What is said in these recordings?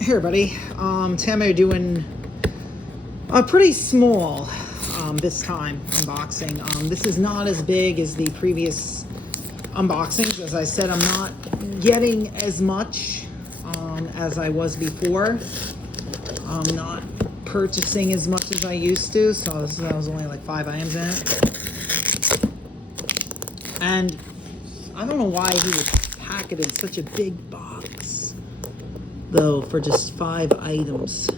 Here, buddy. Today I'm doing a pretty small this time unboxing. This is not as big as the previous unboxings. As I said, I'm not getting as much as I was before. I'm not purchasing as much as I used to, so that was only like 5 items in it. And I don't know why he would pack it in such a big box, though, for just 5 items.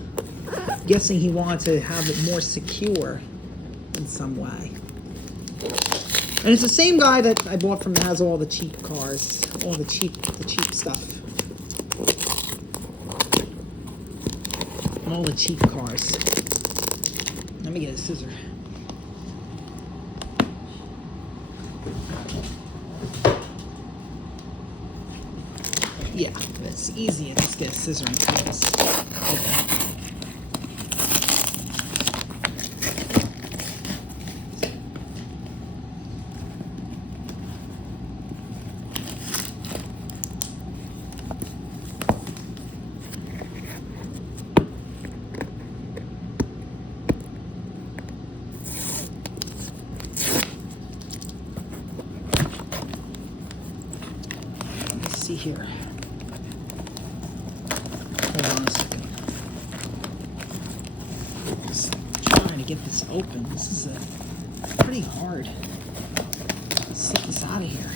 Guessing he wanted to have it more secure in some way. And it's the same guy that I bought from that has all the cheap cars, all the cheap stuff. All the cheap cars. Let me get a scissor. Yeah, it's easy. Just get a scissor and cut this open. See here. Hold on a second. Just trying to get this open. This is pretty hard. Let's get this out of here.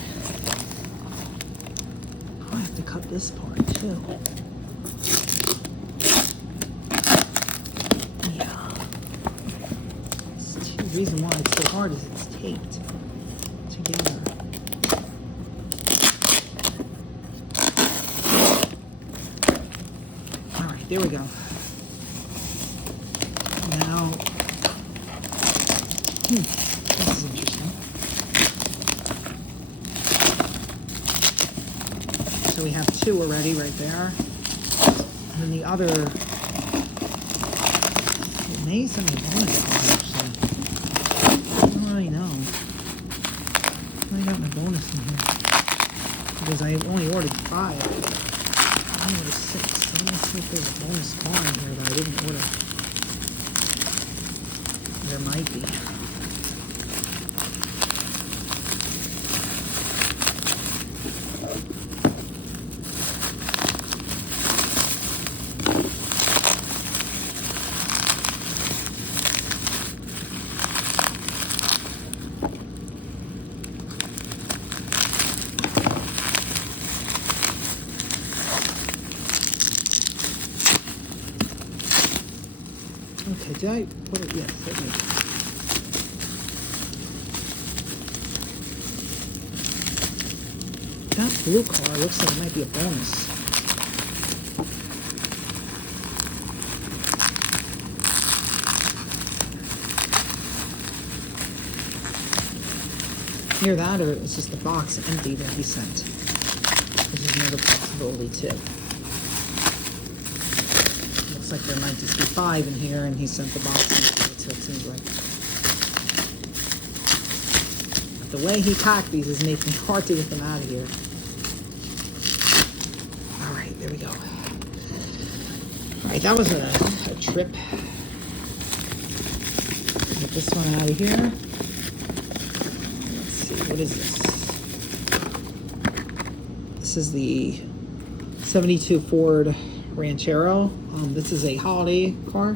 I have to cut this part too. Yeah. The reason why it's so hard is it's taped together. There we go. Now, this is interesting. So we have 2 already right there. And then the other, it may send me a bonus card actually. I don't really know. I got my bonus in here. Because I only ordered 5. I ordered 6. Let me see if there's a bonus card in here that I didn't order. There might be. Okay, did I put it? Yes, I did. That blue card looks like it might be a bonus. Either that or it's just the box empty that he sent. Which is another possibility too. Looks like there might just be 5 in here and he sent the box empty, so it seems like. But the way he packed these is making it hard to get them out of here. Alright, there we go. Alright, that was a trip. Get this one out of here. What is this? This is the 72 Ford Ranchero. This is a holiday car.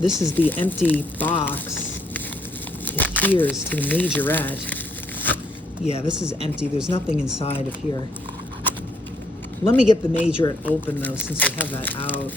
This is the empty box. It appears to the majorette. Yeah, this is empty. There's nothing inside of here. Let me get the majorette open though, since we have that out.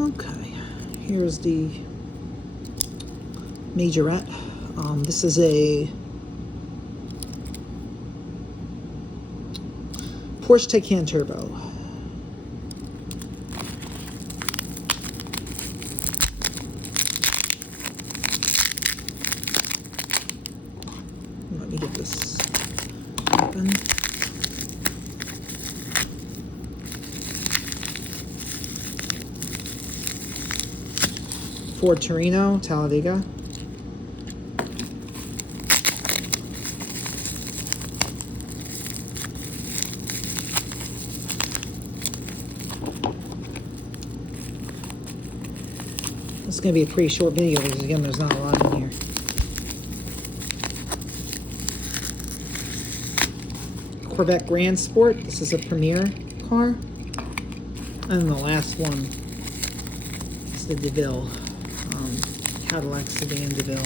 Okay, here's the majorette. This is a Porsche Taycan Turbo. Let me get this open. Ford Torino, Talladega. This is going to be a pretty short video because, again, there's not a lot in here. Corvette Grand Sport. This is a Premier car. And the last one is the DeVille. Cadillac Sedan DeVille.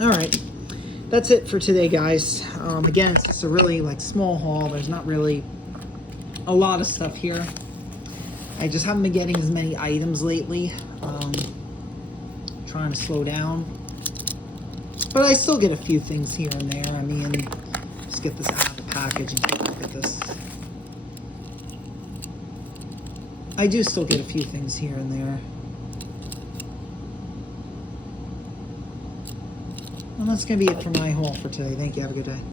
All right, that's it for today, guys. Again, it's just a really small haul. There's not really a lot of stuff here. I just haven't been getting as many items lately. Trying to slow down, but I still get a few things here and there. I mean, just get this out of the package and take a look at this. I do still get a few things here and there. And that's going to be it for my haul for today. Thank you. Have a good day.